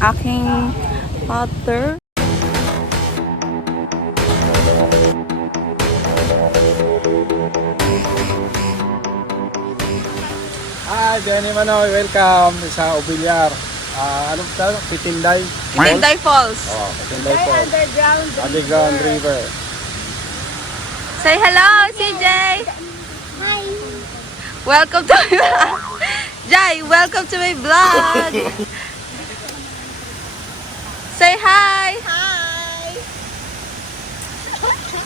aking father. Jenny Manoy, welcome sa Ubilyar. Anong tawag? Kitinday? Kitinday Falls. Oh, Kitinday Falls. Underground River. Say hello, CJ! Hi. Welcome to my vlog. Jai, welcome to my vlog. Say hi. Hi.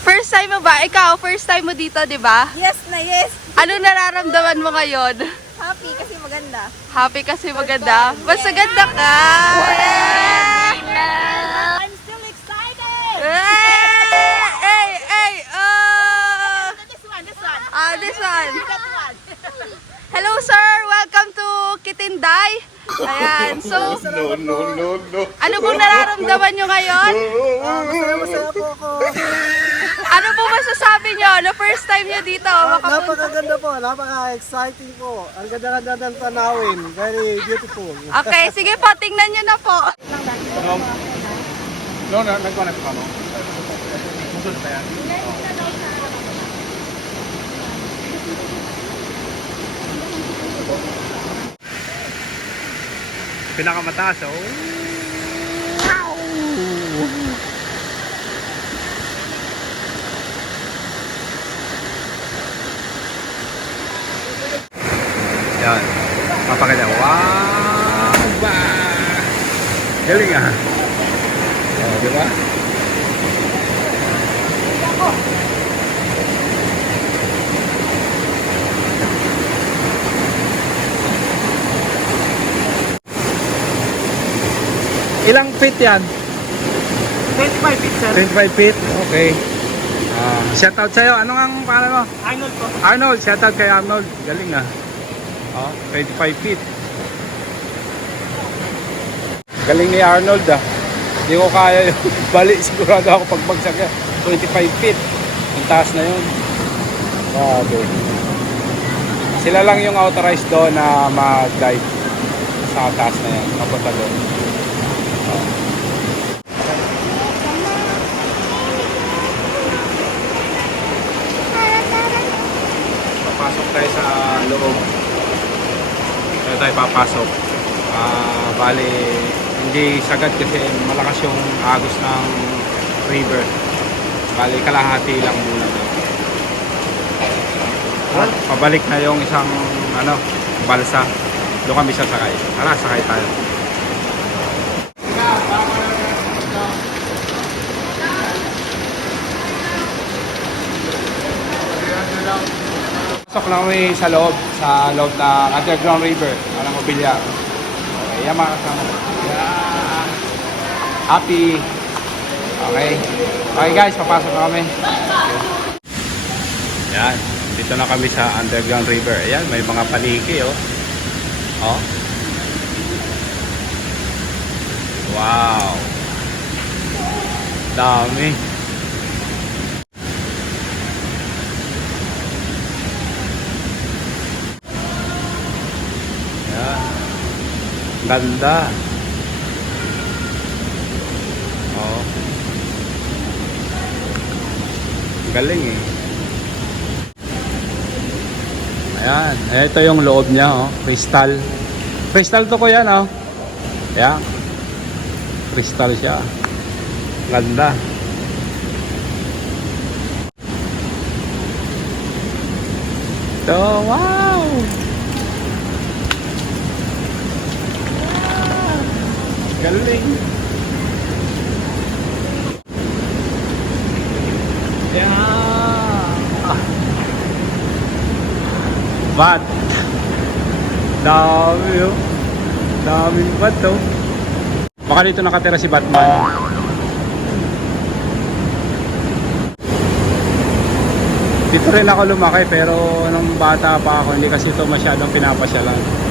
First time mo ba? Ikaw, first time mo dito, di ba? Yes na yes. Ano nararamdaman mo ngayon? Happy kasi maganda. Happy kasi maganda? Basta ganda ka! I'm still excited. Hey! Oh! This one. This one. That one. Hello, sir! Welcome to Kitinday. Ayan, so... No. Ano pong nararamdaman nyo ngayon? Masaya po ako. Ano po masasabi nyo? No first time nyo dito makapunta? Napakaganda po, napaka-exciting po. Ang ganda-ganda ng tanawin. Very beautiful. Okay, sige po, tingnan nyo na po. No, nagpanak pa, no? Musul pa yan. Pinakamataas, oh. Yan. Papakita. Wow! Ba! Galing ah. Oh, di ba? Ilang feet yan? 25 feet, sir. 25 feet? Okay. Shoutout sa'yo. Ano ang pangalan mo? Arnold po. Arnold. Shoutout kay Arnold. Galing ah. 25 feet. Galing ni Arnold ah. Hindi ko kaya yun. Bali, sigurado ako pagbagsak yan. 25 feet. Ang taas na yun. Grabe. Sila lang yung authorized doon na mag-dive sa taas na yan. Kapunta doon. Papasok tayo sa loob. Tayo papasok. Bali, hindi sagad kasi malakas yung agos ng river. Bali, kalahati lang muna. At pabalik na yung isang balsa. Doon kami sasakay. Tara, sakay tayo. Pasok lang kami sa loob ng underground river, ng Ubilyar. Okay, yan mga kasama. Yeah. Happy. Okay. Okay guys, papasok na kami. Yan, dito na kami sa underground river. Ayan, may mga paniki oh. Oh. Wow. Dami. Ganda. Oh. Galing eh. Ayan. Ito yung loob niya oh. Crystal. Crystal to ko yan oh. Ayan. Crystal siya. Ganda. Ito, wow. Galing. Yeah. Bat. Dami oh. Daming bat oh. Baka dito nakatira si Batman. Dito rin ako lumaki pero nung bata pa ako hindi kasi ito masyadong pinapasyalan.